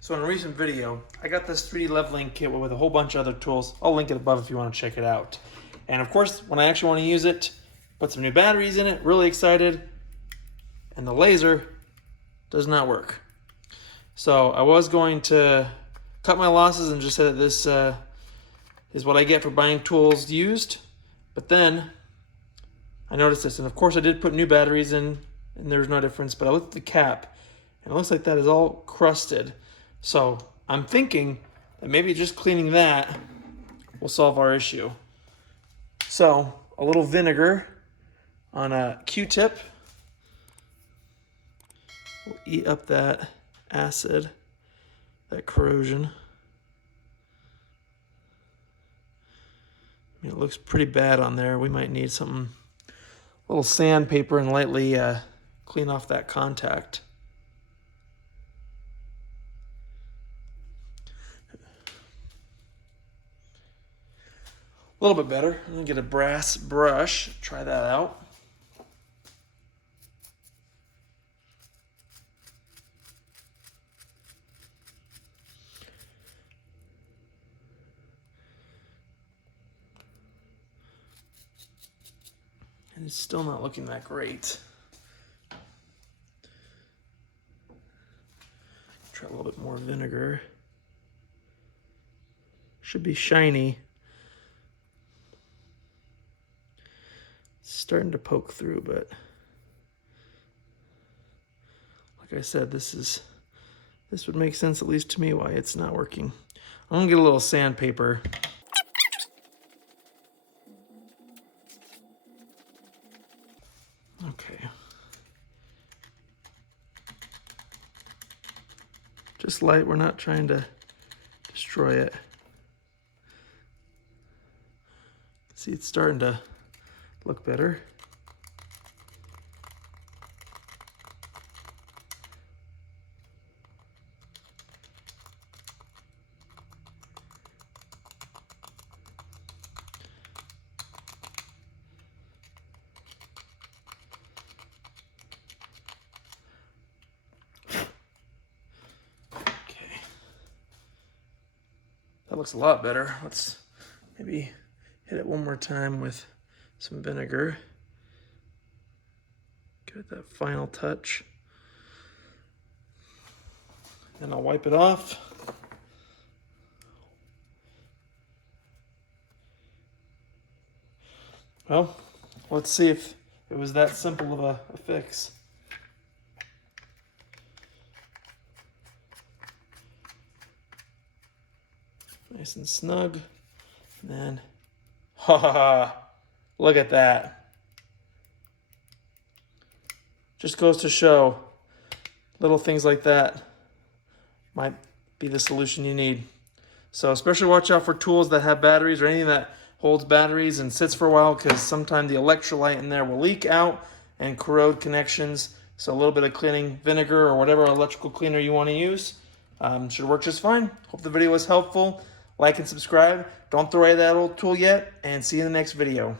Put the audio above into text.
So in a recent video, I got this 3D leveling kit with a whole bunch of other tools. I'll link it above if you want to check it out. And of course, when I actually want to use it, put some new batteries in it, really excited, and the laser does not work. So I was going to cut my losses and just say that this is what I get for buying tools used. But then I noticed this, and of course I did put new batteries in, and there's no difference, but I looked at the cap, and it looks like that is all crusted. So I'm thinking that maybe just cleaning that will solve our issue. So a little vinegar on a Q-tip will eat up that acid, that corrosion. I mean, it looks pretty bad on there. We might need something, a little sandpaper, and lightly clean off that contact. A little bit better. I'm gonna get a brass brush, try that out. And it's still not looking that great. Try a little bit more vinegar. Should be shiny. It's starting to poke through, but like I said, this would make sense, at least to me, why it's not working. I'm gonna get a little sandpaper. Okay. Just light, we're not trying to destroy it. See, it's starting to look better. That looks a lot better. Let's maybe hit it one more time with some vinegar. Give it that final touch. Then I'll wipe it off. Well, let's see if it was that simple of a fix. Nice and snug. And then, look at that. Just goes to show, little things like that might be the solution you need. So especially watch out for tools that have batteries or anything that holds batteries and sits for a while, because sometimes the electrolyte in there will leak out and corrode connections. So a little bit of cleaning vinegar or whatever electrical cleaner you want to use should work just fine. Hope the video was helpful. Like and subscribe. Don't throw away that old tool yet, and see you in the next video.